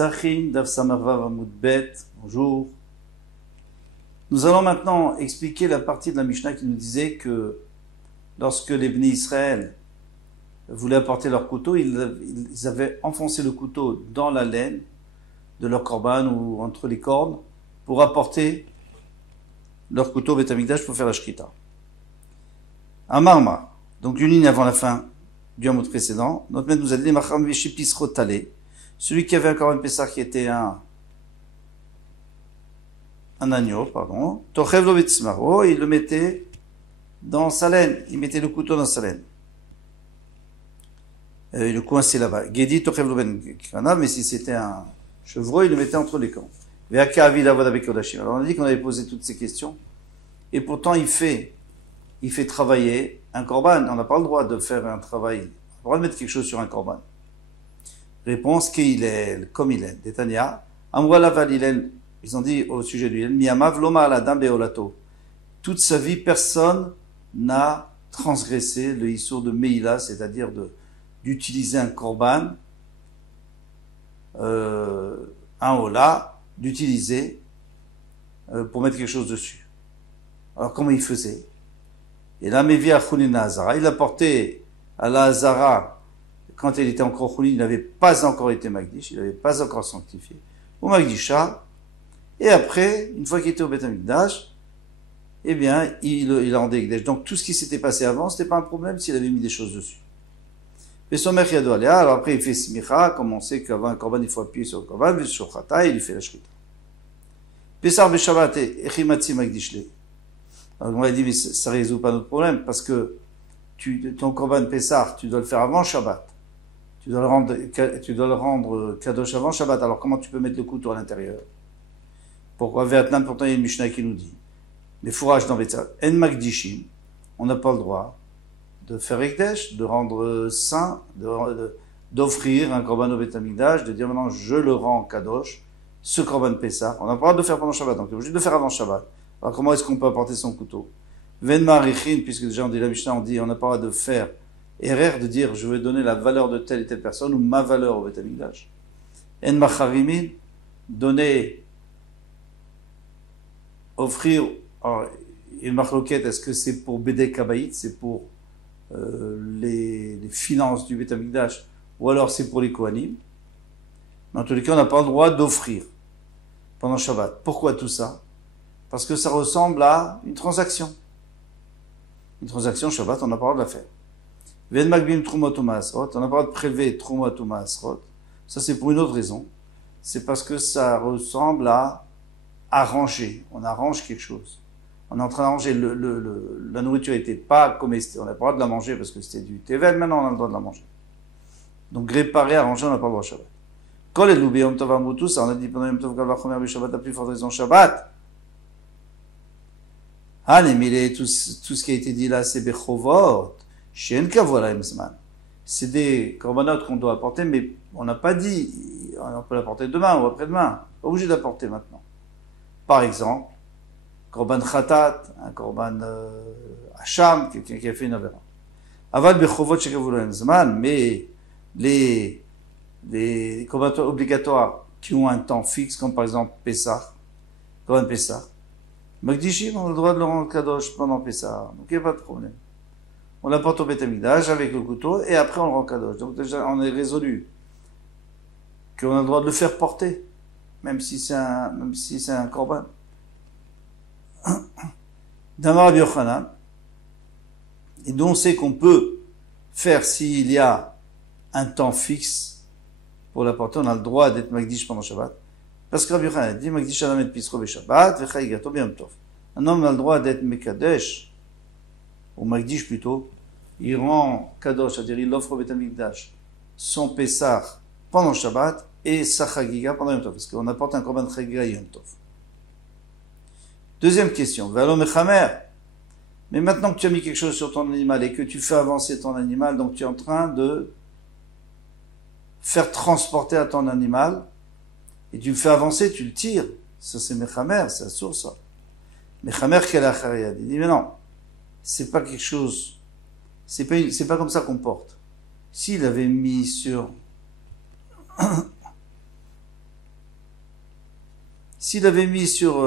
Pesachim, Daf Samarvav Amud Bet, bonjour. Nous allons maintenant expliquer la partie de la Mishnah qui nous disait que lorsque les Bnei Israël voulaient apporter leur couteau, ils avaient enfoncé le couteau dans la laine de leur korban ou entre les cornes pour apporter leur couteau au Beth Amikdash pour faire la shkita. Amarma, donc une ligne avant la fin du hameau précédent, notre maître nous a dit Macham Veshipis Rotale, celui qui avait un korban Pessah qui était un agneau, pardon, Tochev lo betzmaro, il le mettait dans sa laine, il mettait le couteau dans sa laine. Il le coinçait là-bas. Gedi Tochev lo ben krana, mais si c'était un chevreau, il le mettait entre les camps. Veaka avi lavad avec kodashim. Alors on a dit qu'on avait posé toutes ces questions, et pourtant il fait travailler un korban. On n'a pas le droit de faire un travail, on n'a pas le droit de mettre quelque chose sur un korban. Réponse qu'il est comme il est. Détania. Amwala valilel. Ils ont dit au sujet de l'île, Miyamav loma aladam beolato. Toute sa vie, personne n'a transgressé le issour de Meïla, c'est-à-dire d'utiliser un korban, un ola, d'utiliser pour mettre quelque chose dessus. Alors comment il faisait? Et là, Mevi Achunina Hazara, il a porté à la Hazara, quand il était encore Chulin, il n'avait pas encore été Magdish, il n'avait pas encore sanctifié. Au Magdisha, et après, une fois qu'il était au Beth Amikdash, eh bien, il a rendu Ekdesh. Donc, tout ce qui s'était passé avant, c'était pas un problème s'il avait mis des choses dessus. Et son mec, alors après, il fait Smicha, comme on sait qu'avant un korban, il faut appuyer sur le korban, sur Chata, il fait la Shrita. Pesar Beshabbat et Echimatzi Magdishle. Alors, on a dit, mais ça résout pas notre problème, parce que ton korban Pesar, tu dois le faire avant Shabbat. Tu dois le rendre Kadosh avant Shabbat. Alors, comment tu peux mettre le couteau à l'intérieur? Pourquoi Vietnam, pourtant, il y a une Mishnah qui nous dit, les fourrages dans Betzal, En Magdishim, on n'a pas le droit de faire Ekdesh, de rendre saint, d'offrir un korban au Beth Amikdash, de dire maintenant, je le rends Kadosh, ce korban Pessah. On n'a pas le droit de le faire pendant Shabbat, donc on est obligé de le faire avant Shabbat. Alors, comment est-ce qu'on peut apporter son couteau? Ven Marichin, puisque déjà on dit la Mishnah, on dit, on n'a pas le droit de faire erreur de dire, je vais donner la valeur de telle et telle personne, ou ma valeur au Beth Amikdash. En Macharimin, donner, offrir, alors, une marloquette, est-ce que c'est pour Bédé Kabaït, c'est pour les finances du Beth Amikdash, ou alors c'est pour les Kohanim? Mais en tous les cas, on n'a pas le droit d'offrir pendant Shabbat. Pourquoi tout ça? Parce que ça ressemble à une transaction. Une transaction Shabbat, on n'a pas le droit de la faire. Ven Magbim Trumot ou Maasrot, on n'a pas le droit de prélever Trumot ou Maasrot. Ça, c'est pour une autre raison. C'est parce que ça ressemble à arranger. On arrange quelque chose. On est en train d'arranger la nourriture n'était pas comestible. On n'a pas le droit de la manger parce que c'était du tevel. Maintenant, on a le droit de la manger. Donc, réparer, arranger, on n'a pas le droit de Shabbat. Kol elu b'yom tov amrutu, ça, on a dit pendant Yom Tov Gavla Chomer b'Shabbat, la plus forte raison Shabbat. Ah, mais tout ce qui a été dit là, c'est bechovot. Shen kavola imzman. C'est des korbanot qu'on doit apporter, mais on n'a pas dit, on peut l'apporter demain ou après-demain. Pas obligé d'apporter maintenant. Par exemple, korban khatat, un korban hacham, quelqu'un qui a fait une avéra. Aval bechovot shekavola imzman, mais les korbanot obligatoires qui ont un temps fixe, comme par exemple Pessah, korban Pessah, Magdishim, on a le droit de le rendre Kadosh pendant Pessah, donc il n'y a pas de problème. On l'apporte au Beth Amikdash avec le couteau, et après on le rend Kadosh. Donc déjà, on est résolu qu'on a le droit de le faire porter, même si c'est un korban. Damar Rabbi Yochanan, et dont on sait qu'on peut faire s'il y a un temps fixe pour l'apporter, on a le droit d'être Magdish pendant Shabbat. Parce que Rabbi Yochanan dit, Magdish Adam et Pisro Shabbat, Vechaïgato B'Yom Tov. Un homme a le droit d'être Mekadesh, ou Magdish plutôt, il rend Kadosh, c'est-à-dire il offre au Beth Amikdash son Pessah pendant Shabbat et sa Chagiga pendant Yom Tov, parce qu'on apporte un korban Chagiga Yom Tov. Deuxième question, Valo Mechamer. Mais maintenant que tu as mis quelque chose sur ton animal et que tu fais avancer ton animal, donc tu es en train de faire transporter à ton animal, et tu le fais avancer, tu le tires. Ça c'est Mechamer, c'est la source. Mechamer Kelachariad. Il dit, mais non, c'est pas quelque chose, c'est pas comme ça qu'on porte. S'il avait mis sur S'il avait mis sur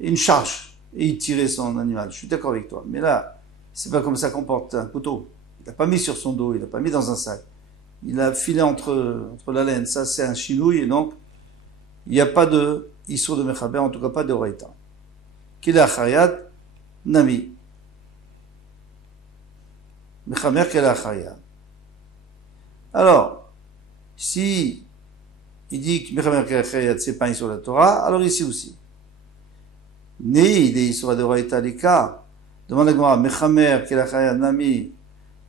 une charge et il tirait son animal, je suis d'accord avec toi. Mais là, c'est pas comme ça qu'on porte un couteau. Il l'a pas mis sur son dos, il l'a pas mis dans un sac. Il a filé entre la laine. Ça, c'est un chinouille, et donc, il n'y a pas de Issour de Mechaber, en tout cas pas de Horaïta. Qu'il est Achariat, Nami. Mechaber, qu'il est Achariat. Alors, si il dit que Mechaber, qu'il est Achariat, c'est pas Issour de la Torah, alors ici aussi. Né, des Issour de Horaïta, les cas. Demande la Gemara, Mechaber, qu'il est Achariat, Nami.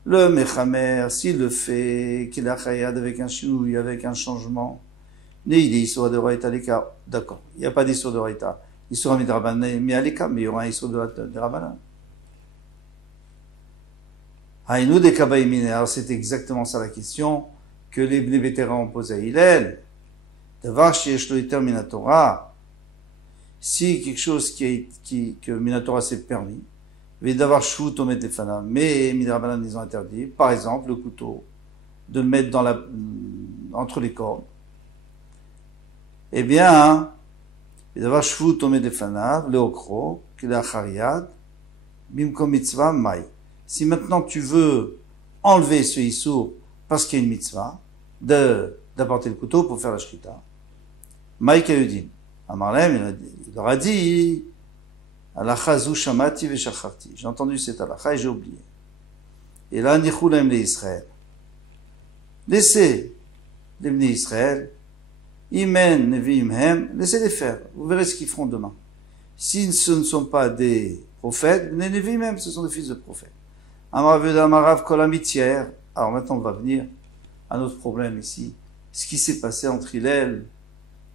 Le Mechamer, s'il le fait, qu'il a chayad avec un chinouille, avec un changement, né, il est Issour de Horaïta l'écart. D'accord. Il n'y a pas d'Issour de Horaïta. Issour de Rabbanan, mais à l'écart, mais il y aura un Issour de Rabbanan. Haïnou des Kabaïmine. Alors c'est exactement ça la question que les vétérans ont posée à Hillel. D'avoir chez Eshloïter Minatora, si quelque chose que Minatora s'est permis, mais d'avoir chou tomet les fana, mais Midrabanan ils ont interdit, par exemple le couteau, de le mettre entre les cordes. Eh bien, d'avoir chou tomet les fana, le okro, qu'il a chariad, bimkom mitzvah mai. Si maintenant tu veux enlever ce issour parce qu'il y a une mitzvah, d'apporter le couteau pour faire la shrita, mai kayudin. Amarlem, il leur a dit, Alacha zu shamati veshacharti. J'ai entendu cette alacha et j'ai oublié. Et là, nichou laim les Israël. Laissez les bnei Israël. Imen neviim hem. Laissez-les faire. Vous verrez ce qu'ils feront demain. Si ce ne sont pas des prophètes, bnei neviim hem, ce sont des fils de prophètes. Amarav kol amitière. Alors maintenant, on va venir à notre problème ici. Ce qui s'est passé entre Hillel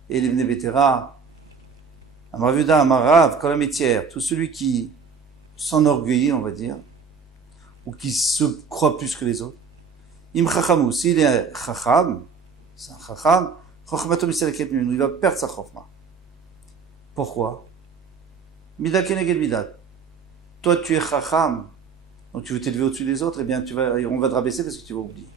et les bnei Betera. Amaravuda, Amarav, Kolamitière, tout celui qui s'enorgueillit, on va dire, ou qui se croit plus que les autres. Im Chachamou, s'il est Chacham, c'est un Chacham, Chochmatom Isalaket Mimenu, il va perdre sa Chochma. Pourquoi? Mida Keneged Midat. Toi, tu es Chacham, donc tu veux t'élever au-dessus des autres, eh bien, on va te rabaisser parce que tu vas oublier.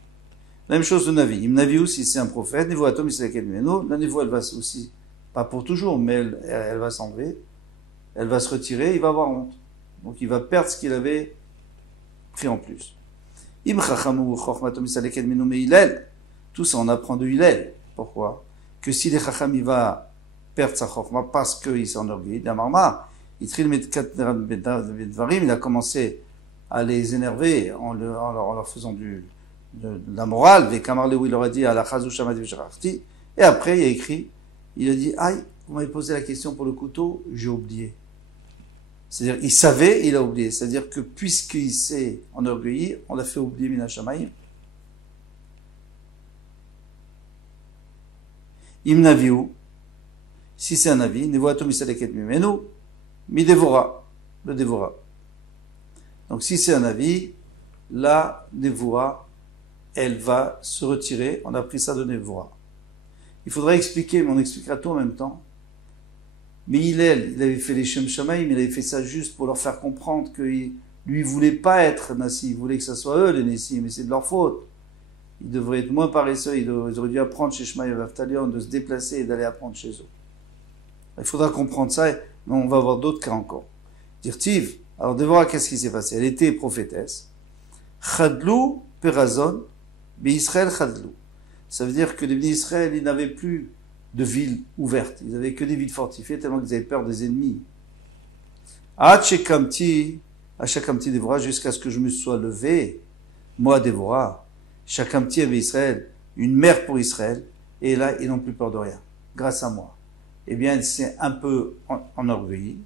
La même chose de Navi. Im Navi aussi, c'est un prophète, Nevo Atom Isalaket Mimenu, la Nevo, elle va aussi, pas pour toujours, mais elle va s'enlever, elle va se retirer, il va avoir honte. Donc il va perdre ce qu'il avait pris en plus. Tout ça on apprend de Hillel. Pourquoi? Que si les chacham il va perdre sa chokhma parce qu'il s'enorgueillit, il a commencé à les énerver en leur faisant de la morale, il leur a dit et après il a écrit, il a dit, aïe, vous m'avez posé la question pour le couteau, j'ai oublié. C'est-à-dire, il savait, il a oublié. C'est-à-dire que puisqu'il s'est enorgueilli, on l'a fait oublier Mina Shamaïm. Imnaviou, si c'est un avis, Nevoatom Isalaket Mimenu, mi dévora, le dévora. Donc si c'est un avis, la dévora, elle va se retirer, on a pris ça de Nevoa. Il faudrait expliquer, mais on expliquera tout en même temps. Mais il avait fait les Shem Shamaim, il avait fait ça juste pour leur faire comprendre que lui voulait pas être Nassi, il voulait que ce soit eux les Nassi, mais c'est de leur faute. Ils devraient être moins paresseux, ils auraient dû apprendre chez Shmaï et Vaftalion de se déplacer et d'aller apprendre chez eux. Il faudra comprendre ça, mais on va avoir d'autres cas encore. Dire-t-il, alors Dévorah, qu'est-ce qui s'est passé? Elle était prophétesse. Chadlou Perazon, mais Israël Chadlou. Ça veut dire que les bénis Israël, ils n'avaient plus de villes ouvertes. Ils n'avaient que des villes fortifiées, tellement qu'ils avaient peur des ennemis. À Shakamti Dévorah, jusqu'à ce que je me sois levé, moi Dévorah, Shakamti avait Israël, une mère pour Israël, et là, ils n'ont plus peur de rien, grâce à moi. Eh bien, elle s'est un peu enorgueillie.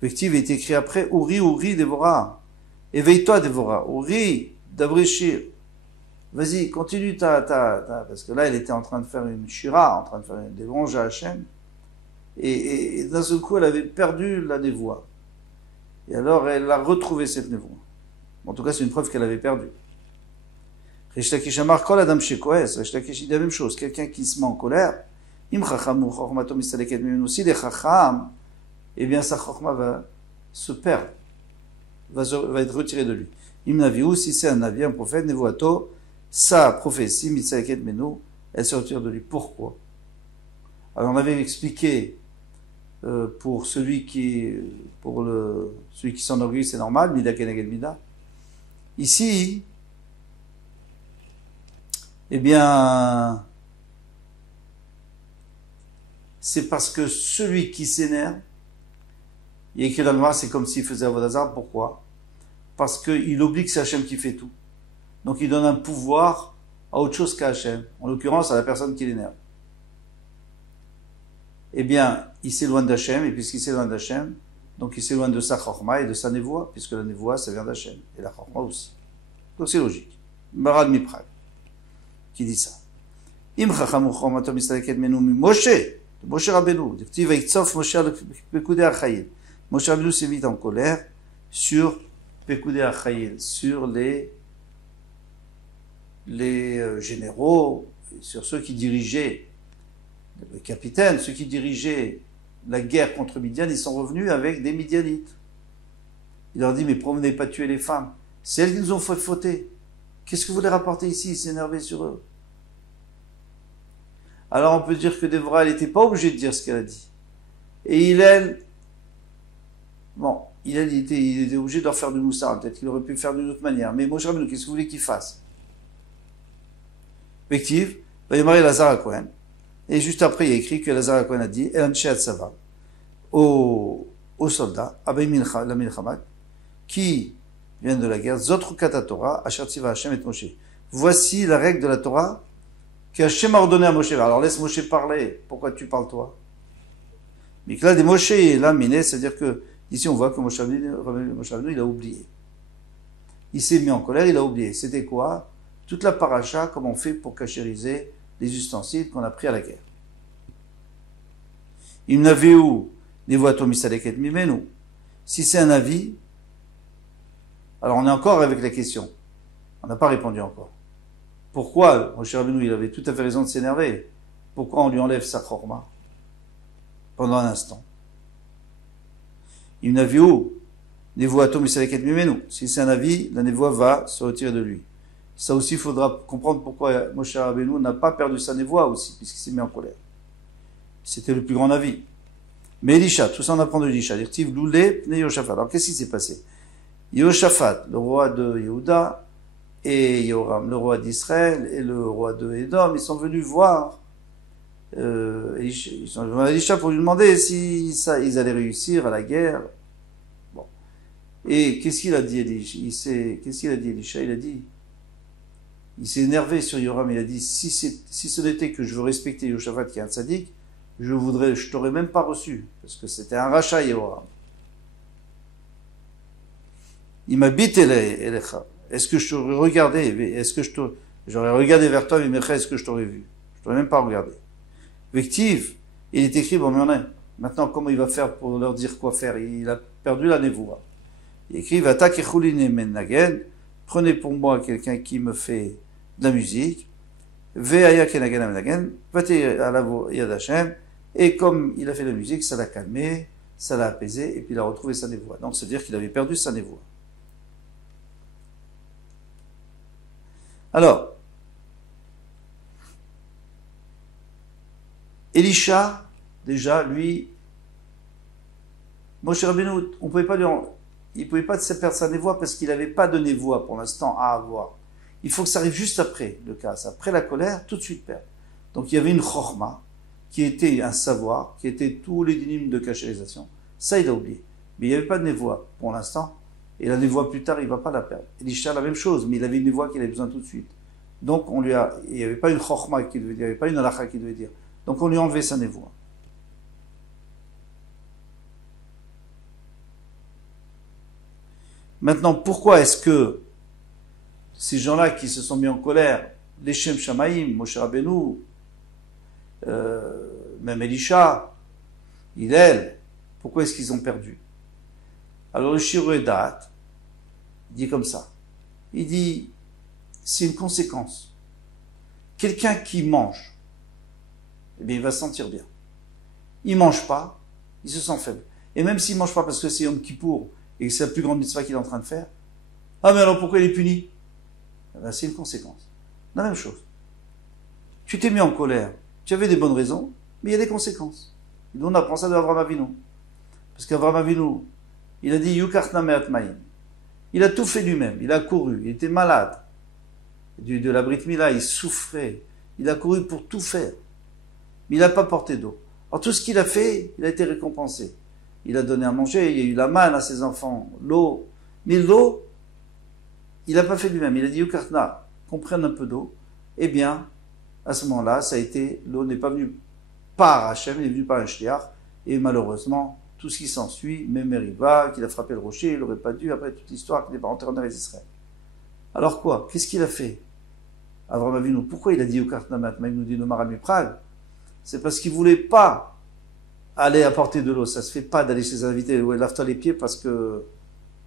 Effectivement, il est écrit après, Uri, Dévorah. Éveille-toi, Dévorah. Uri, Dabrishir. Vas-y, continue parce que là, elle était en train de faire une shira, en train de faire des louanges à Hachem. Et d'un seul coup, elle avait perdu la névoie. Et alors, elle a retrouvé cette névoie. En tout cas, c'est une preuve qu'elle avait perdu. Rish Lakish Amar Kol Adam Shekoes. Rish Lakish dit la même chose. Quelqu'un qui se met en colère, Im Chacham Chormatom Istaleket Mimenu. Si les Chacham, eh bien, sa Chorma va se perdre. Va être retirée de lui. Im Naviou, si c'est un Navi, un prophète, Nevoato, sa prophétie, Mitzaket Menu, elle se retire de lui. Pourquoi? Alors on avait expliqué pour celui qui s'enorgueillit, c'est normal, mida keneged mida. Ici, eh bien, c'est parce que celui qui s'énerve, il y a écrit dans le Gemara, c'est comme s'il faisait avodat zarah. Pourquoi? Parce qu'il oublie que c'est Hachem qui fait tout. Donc il donne un pouvoir à autre chose qu'à Hachem, en l'occurrence à la personne qui l'énerve. Eh bien, il s'éloigne d'Hachem, et puisqu'il s'éloigne d'Hachem, donc il s'éloigne de sa chorma et de sa névoie, puisque la névoie, ça vient d'Hachem, et la chorma aussi. Donc c'est logique. Marad Miprag, qui dit ça. Im chacham uchom mistaleket menu Moshe Rabbeinu, dit Vaïtsof Moshe Pekudei Achayil. Moshe Rabbeinu s'est mis en colère sur Pekudei Achayil, sur les généraux, sur ceux qui dirigeaient, le capitaine, ceux qui dirigeaient la guerre contre Midian, ils sont revenus avec des Midianites. Il leur dit, mais pourquoi vous n'avez pas tué les femmes? C'est elles qui nous ont fait fauter. Qu'est-ce que vous les rapportez ici? Il s'est énervé sur eux. Alors on peut dire que Déborah, elle n'était pas obligée de dire ce qu'elle a dit. Et il était obligé de leur faire du moussard. Peut-être qu'il aurait pu le faire d'une autre manière. Mais Moshe Rabbeinu, qu'est-ce que vous voulez qu'il fasse? Effective, va y marier Lazare à Cohen. Et juste après, il y a écrit que Lazare à Cohen a dit, Elanche Sava, aux soldats, Abay la Milchamat, qui viennent de la guerre, Zotru Kata Torah, Asher Tziva Hashem et Moshe. Voici la règle de la Torah que Hashem a ordonné à Moshe. Alors laisse Moshe parler. Pourquoi tu parles toi? Mais que là, des Moshe et là, Miné, c'est-à-dire que ici on voit que Moshe Rabbeinu, il a oublié. Il s'est mis en colère, il a oublié. C'était quoi? Toute la paracha, comment on fait pour cachériser les ustensiles qu'on a pris à la guerre. Il n'avait où les voitons misaleket mimenu. Si c'est un avis, alors on est encore avec la question. On n'a pas répondu encore. Pourquoi Moshe Rabbeinu, il avait tout à fait raison de s'énerver. Pourquoi on lui enlève sa chorma pendant un instant? Il n'avait où les voitons misaleket mimenu. Si c'est un avis, la névoie va se retirer de lui. Ça aussi, il faudra comprendre pourquoi Moshe Rabbeinu n'a pas perdu sa névoie aussi, puisqu'il s'est mis en colère. C'était le plus grand avis. Mais Elisha, tout ça on apprend de Elisha. Dirtiv Loulé, Pnei Yoshaphat. Alors qu'est-ce qui s'est passé? Yoshaphat, le roi de Yehuda, et Yoram, le roi d'Israël, et le roi de Édom, ils sont venus voir Elisha. Ils sont venus à Elisha pour lui demander si ils allaient réussir à la guerre. Bon. Et qu'est-ce qu'il a dit Elisha? Il s'est énervé sur Yoram, il a dit, si ce n'était que je veux respecter Yoshaphat qui est un tzaddik, je t'aurais même pas reçu, parce que c'était un rachat Yoram. Il m'habite Elecha. Est-ce que je t'aurais regardé? J'aurais regardé vers toi, mais est-ce que je t'aurais vu? Je t'aurais même pas regardé. Vective, il est écrit, bon, mais maintenant, comment il va faire pour leur dire quoi faire? Il a perdu la névoie. Il écrit, Vata kechuline men nagen, prenez pour moi quelqu'un qui me fait de la musique, ve'aya kenagen nagen, vati alavo yad Hashem, et comme il a fait de la musique, ça l'a calmé, ça l'a apaisé, et puis il a retrouvé sa névoie. Donc, c'est-à-dire qu'il avait perdu sa névoie. Alors, Elisha, déjà, lui, Moshe Rabbeinu, il ne pouvait pas se perdre sa névoie parce qu'il n'avait pas de névoie pour l'instant à avoir. Il faut que ça arrive juste après le cas, après la colère, tout de suite perdre. Donc il y avait une chorma, qui était un savoir, qui était tous les dynimes de cachérisation. Ça, il a oublié. Mais il n'y avait pas de névoie pour l'instant, et la névoie plus tard, il ne va pas la perdre. Elisha, la même chose, mais il avait une névoie qu'il avait besoin tout de suite. Donc il n'y avait pas une chorma qui devait dire, il n'y avait pas une halakha qui devait dire. Donc on lui a enlevé sa névoie. Maintenant, pourquoi est-ce que ces gens-là qui se sont mis en colère, les Shem Shamaïm, Moshe Rabbeinu, même Elisha, Hillel, pourquoi est-ce qu'ils ont perdu? Alors le Shirou Da'at dit comme ça. Il dit, c'est une conséquence. Quelqu'un qui mange, eh bien, il va se sentir bien. Il mange pas, il se sent faible. Et même s'il mange pas parce que c'est Yom Kippour et que c'est la plus grande mitzvah qu'il est en train de faire, ah mais alors pourquoi il est puni? Eh bien, c'est une conséquence. La même chose. tu t'es mis en colère, tu avais des bonnes raisons, mais il y a des conséquences. Et nous, on apprend ça de Avraham Avinu. Parce qu'Avraham Avinu, il a dit Yukartna me'at mayim. Il a tout fait lui-même, il a couru, il était malade. De la Brit Mila, il souffrait, il a couru pour tout faire. Mais il n'a pas porté d'eau. Alors tout ce qu'il a fait, il a été récompensé. Il a donné à manger, il y a eu la manne à ses enfants, l'eau. Mais l'eau, il n'a pas fait lui-même. Il a dit Yukartna, qu'on prenne un peu d'eau. Eh bien, à ce moment-là, ça a été, l'eau n'est pas venue par Hachem, elle est venue par un shliach. Et malheureusement, tout ce qui s'ensuit, même Meriva, qu'il a frappé le rocher, il n'aurait pas dû, après toute l'histoire qu'il n'est pas rentré en Eretz Israël. Alors quoi? Qu'est-ce qu'il a fait? Avraham Avinu, pourquoi il a dit Yukartna me'at mayim, nous dit le Maral Miprag? C'est parce qu'il ne voulait pas aller apporter de l'eau. Ça ne se fait pas d'aller chez un invité, ouais, lave-toi les pieds parce que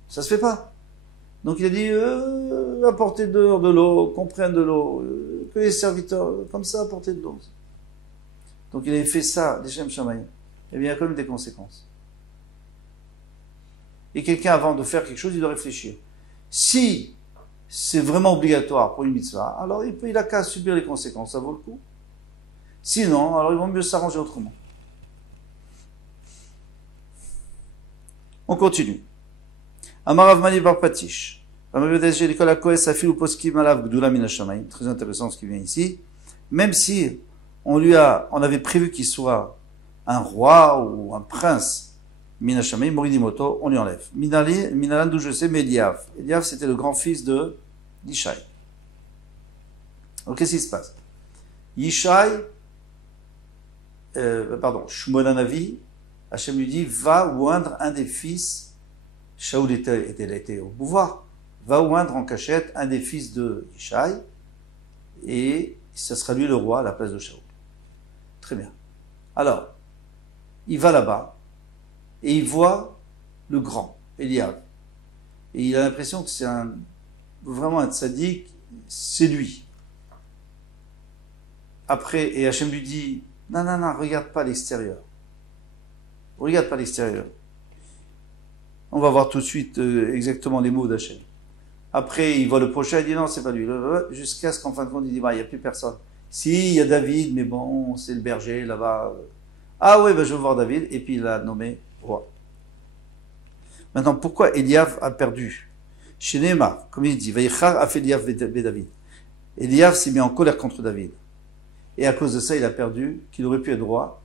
ça ne se fait pas. Donc il a dit, apportez dehors de l'eau, qu'on prenne de l'eau, que les serviteurs, comme ça, apportez de l'eau. Donc il avait fait ça, les Shem Shamayim. Eh bien, il y a quand même des conséquences. Et quelqu'un, avant de faire quelque chose, il doit réfléchir. Si c'est vraiment obligatoire pour une mitzvah, alors il n'a qu'à subir les conséquences, ça vaut le coup. Sinon, alors il vaut mieux s'arranger autrement. On continue. Amarav Mani Bar Patish. Très intéressant ce qui vient ici. Même si on avait prévu qu'il soit un roi ou un prince, Minashamayim, Moridimoto, on lui enlève. Minalan, d'où je sais, mais Eliav. Eliav, c'était le grand-fils de Yishai. Alors, qu'est-ce qui se passe? Yishai, Shmuel Hanavi, Hachem lui dit, va oindre un des fils, Shaoul était au pouvoir, va oindre en cachette un des fils de Yishai, et ce sera lui le roi à la place de Shaoul. Très bien. Alors, il va là-bas, et il voit le grand, Eliav. Et il a l'impression que c'est vraiment un tzaddik, c'est lui. Après, et Hachem lui dit, non, regarde pas l'extérieur. Regarde pas l'extérieur. On va voir tout de suite exactement les mots d'Hachem. Après, il voit le prochain, il dit non, c'est pas lui. Jusqu'à ce qu'en fin de compte, il dit, bah, il n'y a plus personne. Si, il y a David, mais bon, c'est le berger là-bas. Ah oui, ben, je veux voir David. Et puis il l'a nommé roi. Maintenant, pourquoi Eliav a perdu? Chez Neymar, comme il dit, Vaïchar a fait Eliav David. Eliav s'est mis en colère contre David. Et à cause de ça, il a perdu, qu'il aurait pu être roi,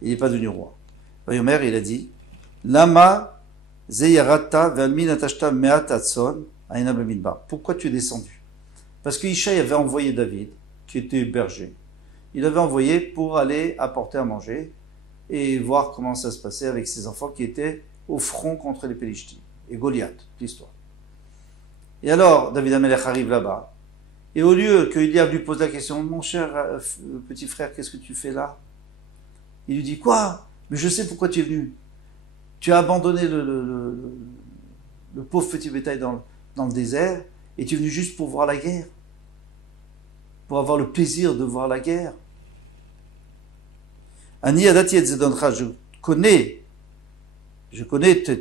et il n'est pas devenu roi. Vaïomer, il a dit, Lama Zeyarata Valmin Atashta Meat Atson Aina Bemidbar. Pourquoi tu es descendu? Parce que Ishaï avait envoyé David, qui était berger. Il avait envoyé pour aller apporter à manger et voir comment ça se passait avec ses enfants qui étaient au front contre les Pélishtim. Et Goliath, l'histoire. Et alors, David Amelech arrive là-bas. Et au lieu que Eliav lui pose la question, mon cher petit frère, qu'est-ce que tu fais là? Il lui dit, quoi? Mais je sais pourquoi tu es venu. Tu as abandonné le pauvre petit bétail dans le désert, et tu es venu juste pour voir la guerre. Pour avoir le plaisir de voir la guerre. Ani Adati et Zedoncha, je connais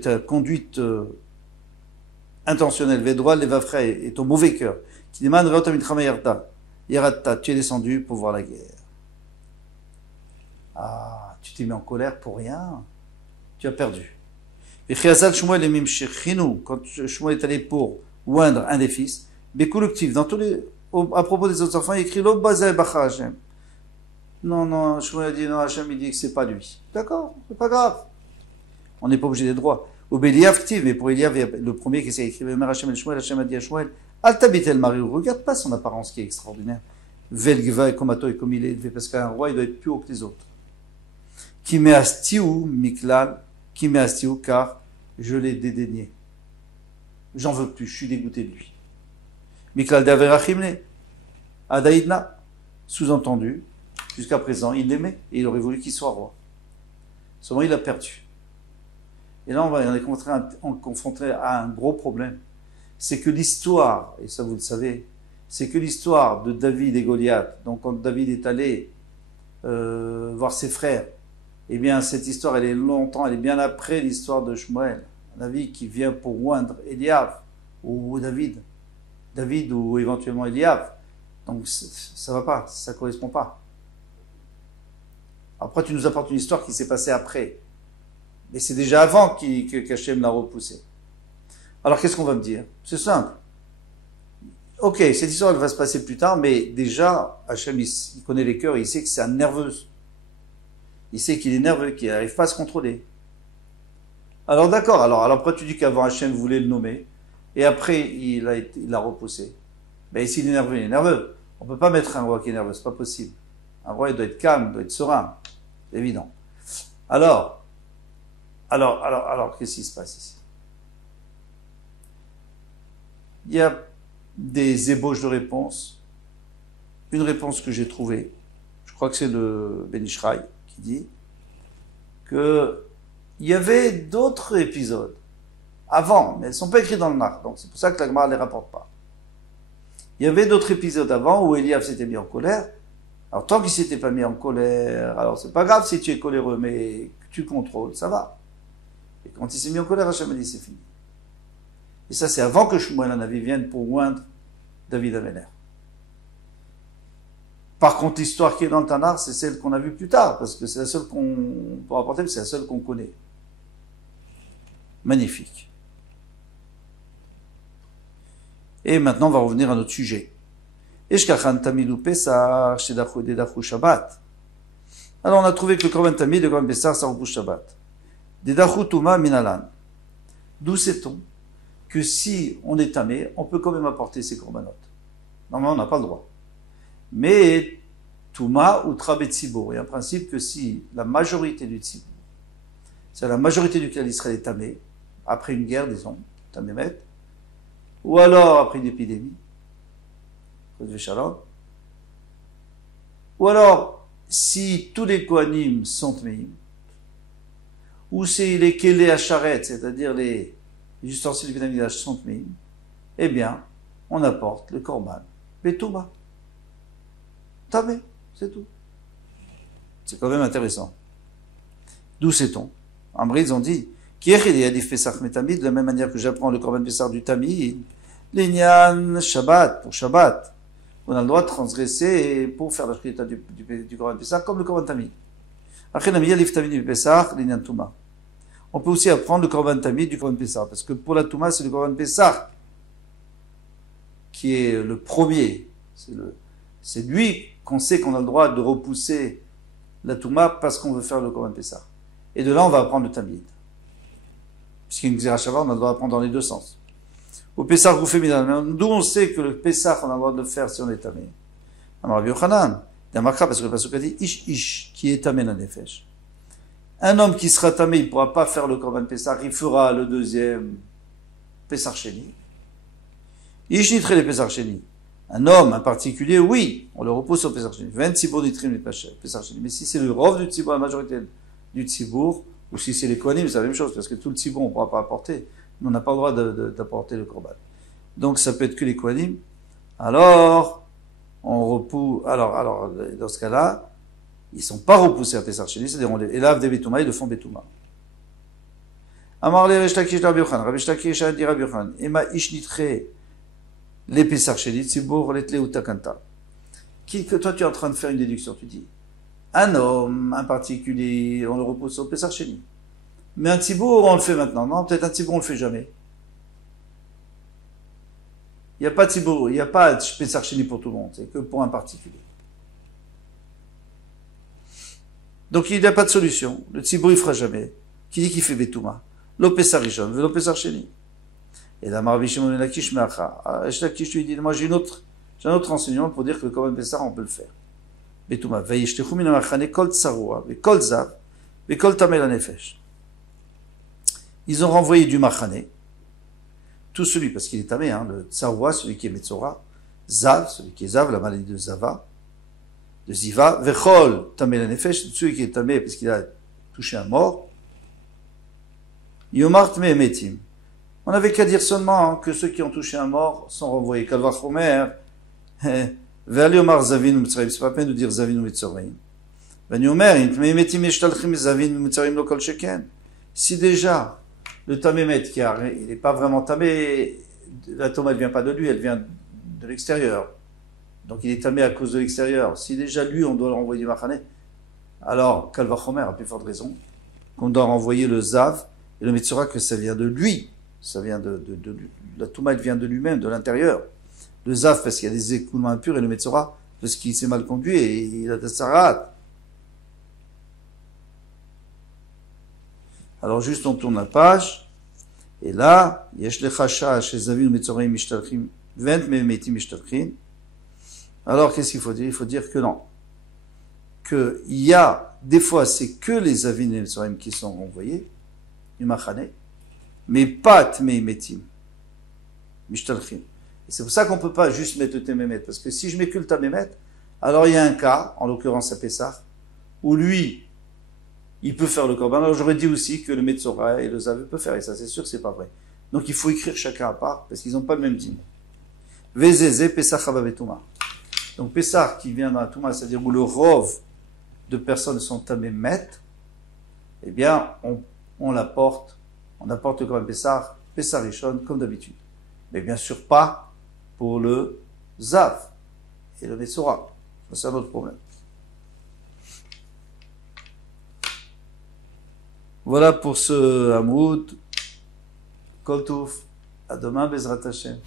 ta conduite intentionnelle, Vedroa, Levafra, et ton mauvais cœur. Qui demande Yarata, tu es descendu pour voir la guerre. Ah, tu t'es mis en colère pour rien. Tu as perdu. Et Chiazal Shmuel et Mimshechinu, quand Shmuel est allé pour oindre un des fils, Bekuluktiv, dans tous les, à propos des autres enfants, il écrit L'Obazay Bacha Hashem. Non, Shmuel a dit non, Hashem, il dit que c'est pas lui. D'accord, c'est pas grave. On n'est pas obligé des droits. Au Béliav Ktiv, mais pour Eliav, le premier qui s'est écrit, Hashem et Shmuel, Hashem a dit à Shmuel, Al-Tabit el-Mari, regarde pas son apparence qui est extraordinaire. Velgva et Komato et comme il est élevé, parce qu'un roi, il doit être plus haut que les autres. Qui me astiu, Miklal, qui me astiu, car je l'ai dédaigné. J'en veux plus, je suis dégoûté de lui. Miklal d'averachimne, Adaïdna, sous-entendu, jusqu'à présent, il l'aimait, et il aurait voulu qu'il soit roi. Seulement, il a perdu. Et là, on est confronté à un gros problème. C'est que l'histoire, et ça vous le savez, c'est que l'histoire de David et Goliath, donc quand David est allé voir ses frères, eh bien cette histoire elle est bien après l'histoire de Shmuel, David qui vient pour oindre Eliav ou David ou éventuellement Eliav. Donc ça va pas, ça correspond pas. Après, tu nous apportes une histoire qui s'est passée après. Mais c'est déjà avant qu'Hachem l'a repoussé. Alors qu'est-ce qu'on va me dire? C'est simple. Ok, cette histoire elle va se passer plus tard, mais déjà, Hachem il connaît les cœurs, il sait que c'est un nerveux. Il sait qu'il est nerveux, qu'il n'arrive pas à se contrôler. Alors d'accord, alors pourquoi tu dis qu'avant Hachem voulait le nommer, et après il l'a repoussé? Ben s'il est nerveux, il est nerveux. On ne peut pas mettre un roi qui est nerveux, c'est pas possible. Un roi il doit être calme, il doit être serein. C'est évident. Alors, qu'est-ce qui se passe ici? Il y a des ébauches de réponses. Une réponse que j'ai trouvée, je crois que c'est le Ben Ishraï qui dit que il y avait d'autres épisodes avant, mais elles ne sont pas écrites dans le Nar, donc c'est pour ça que la Gemara ne les rapporte pas. Il y avait d'autres épisodes avant où Eliav s'était mis en colère. Alors tant qu'il s'était pas mis en colère, alors c'est pas grave si tu es coléreux, mais que tu contrôles, ça va. Et quand il s'est mis en colère, Hachem a dit c'est fini. Et ça c'est avant que Shmuel Hanavi vienne pour oindre David Améler. Par contre, l'histoire qui est dans le Tanakh, c'est celle qu'on a vue plus tard, parce que c'est la seule qu'on peut rapporter, mais c'est la seule qu'on connaît. Magnifique. Et maintenant, on va revenir à notre sujet. Alors, on a trouvé que le Korban Tamid, le Korban Pessah, ça repousse Shabbat. Dedachu Tuma Minalan. D'où sait-on que si on est tamé, on peut quand même apporter ses korbanot. Normalement, on n'a pas le droit. Mais Touma ou Trabet Tzibour, il y a un principe que si la majorité du Tzibour, c'est la majorité du clan d'Israël est tamé, après une guerre, disons, tamémet, ou alors après une épidémie, ou alors si tous les Kohanim sont tméim, ou si les Kélé à charrette, c'est-à-dire les ustensiles du village sont tméim, eh bien, on apporte le korban, Betouma. Tamé, c'est tout. C'est quand même intéressant. D'où sait-on? En Brise, on dit, de la même manière que j'apprends le korban Pessah du Tamid, l'Inyan Shabbat, pour Shabbat, on a le droit de transgresser pour faire la shrita du korban Pessah comme le korban Tamid. On peut aussi apprendre le korban Tamid du korban Pessah, parce que pour la Touma, c'est le korban Pessah qui est le premier. C'est lui qu'on sait qu'on a le droit de repousser la Touma parce qu'on veut faire le Korban Pessah. Et de là, on va apprendre le Tamid. Puisqu'il y a une Xera Shavah, on a le droit d'apprendre dans les deux sens. Au Pessah, d'où on sait que le Pessah, on a le droit de le faire si on est tamé. Amar Rabbi Yochanan, parce que le Pasuk a dit, Ish, qui est tamé la nefesh. Un homme qui sera tamé, il ne pourra pas faire le Korban Pessah, il fera le deuxième Pessah Sheni. Ish nitre les Pessah Sheni. Un homme, un particulier, oui, on le repousse au Pessah Sheni. 20 tzibour nitrim les Pessah Sheni. Mais si c'est le rov du tzibour, la majorité du tzibour, ou si c'est les kohanim, c'est la même chose, parce que tout le tzibour, on ne pourra pas apporter. On n'a pas le droit d'apporter le korban. Donc, ça peut être que les kohanim. Alors, on repousse, alors, dans ce cas-là, ils ne sont pas repoussés à Pessah Sheni, c'est-à-dire on les élève des Betouma, ils le font Betouma. Amar le Resh Lakish Rabbi Yochanan, Rabbi Lakish a dit Rabbi Yochanan, Ema ish nitre les Pessah Sheni, Tzibour, letle ou takanta. Que toi, tu es en train de faire une déduction, tu dis, un homme, un particulier, on le repousse au Pessah Sheni. Mais un Tzibour, on le fait maintenant. Non, peut-être un Tzibour, on le fait jamais. Il n'y a pas de Tzibour, il n'y a pas de Pessah Sheni pour tout le monde, c'est que pour un particulier. Donc il n'y a pas de solution. Le Tzibour, il fera jamais. Qui dit qu'il fait Betouma? Lo Pessah Rishon, lo Pessah Sheni. Et là, Rabbi Shimon ben Lakish me'acha. Lakish lui dit, moi j'ai un autre enseignement pour dire que le Korban Pessah, on peut le faire. Betouma. Vayishtechu min ha'machane kol tsarua, kol zav, kol tamel hanefesh. Ils ont renvoyé du machane, tout celui, parce qu'il est tamé, le tsarua, celui qui est metzora, zav, celui qui est zav, la maladie de zava, de ziva, vechol tamel hanefesh, celui qui est tamé parce qu'il a touché un mort, yomart me metim. On n'avait qu'à dire seulement que ceux qui ont touché un mort sont renvoyés. Kalvachomer, ve'ali omar zavin u'mitzrayim. C'est pas peine de dire zavin u'mitzrayim. V'ani omer, intmemetim yeshtalchim zavin u'mitzrayim lo kol sheken. Si déjà, le tamémet il n'est pas vraiment tamé, la tomate ne vient pas de lui, elle vient de l'extérieur. Donc il est tamé à cause de l'extérieur. Si déjà lui, on doit le renvoyer du Machane, alors Kalvachomer a plus forte raison qu'on doit renvoyer le Zav et le Metzora, que ça vient de lui. Ça vient la Touma, elle vient de lui-même, de l'intérieur. Le Zav, parce qu'il y a des écoulements impurs, et le Metzora, parce qu'il s'est mal conduit et il a des sarat. Alors juste on tourne la page, et là, Yesh lechacha chez Zavim Metzoraim Mishtalchim, Vent Memetim Mishtalchim. Alors qu'est-ce qu'il faut dire? Il faut dire que non. Que il y a, des fois, c'est que les Zavim et Metzoraim qui sont renvoyés, du Machane, mais pas Tmei Metim Mishtalchim. Et c'est pour ça qu'on peut pas juste mettre le Tememet, parce que si je mets que le Tememet, alors il y a un cas, en l'occurrence à Pessah, où lui, il peut faire le korban. Alors j'aurais dit aussi que le Metzora et le Zav peuvent faire, et ça c'est sûr que c'est pas vrai. Donc il faut écrire chacun à part, parce qu'ils n'ont pas le même dîme. Vezeze Pesach Havavetuma. Donc Pessah qui vient dans la Touma, c'est-à-dire où le rov de personnes sont Tamemet, eh bien on apporte le korban Pessah Rishon comme d'habitude. Mais bien sûr pas pour le Zav et le Metzora. Ça c'est un autre problème. Voilà pour ce Hamoud. Kol Touf. À demain, Bezrat Hashem.